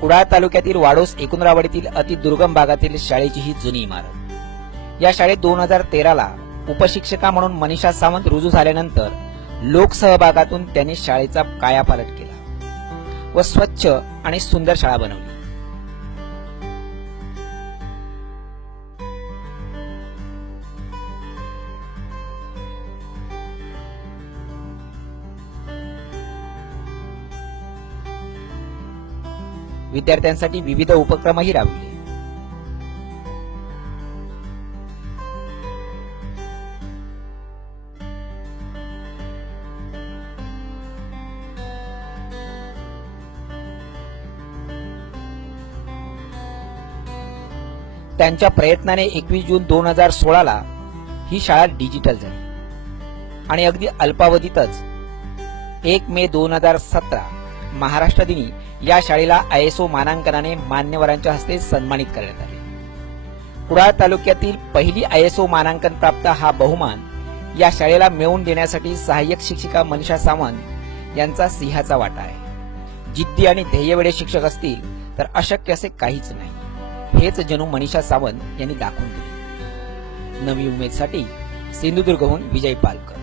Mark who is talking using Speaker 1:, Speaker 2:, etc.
Speaker 1: कुडाळ तालुक्यातील वाडोस एकूणरावाडीतील अति दुर्गम भागातील शाळेची ही जुनी इमारत. या शाळेत दोन हजार तेराला उपशिक्षिका म्हणून मनीषा सावंत रुजू झाल्यानंतर लोकसहभागातून त्यांनी शाळेचा कायापालट केला. व स्वच्छ आणि सुंदर शाळा बनवली. विद्यार्थ्यांसाठी विविध उपक्रमही राबविले. त्यांच्या प्रयत्नाने एकवीस जून दोन हजार सोळाला ही शाळा डिजिटल झाली. आणि अगदी अल्पावधीतच एक मे दोन हजार सतरा महाराष्ट्र दिनी या शाळेला आयएसओ मानांकनाने मान्यवरांच्या हस्ते सन्मानित करण्यात आले. कुडाळ तालुक्यातील पहिली आयएसओ मानांकन प्राप्त हा बहुमान या शाळेला मिळवून देण्यासाठी सहाय्यक शिक्षिका मनीषा सावंत यांचा सिंहाचा वाटा आहे. जिद्दी आणि ध्येयवेडे शिक्षक असतील तर अशक्य असे काहीच नाही. हेच जणू मनीषा सावंत यांनी दाखवून दिले. नवी उमेदसाठी सिंधुदुर्गहून विजय पालकर.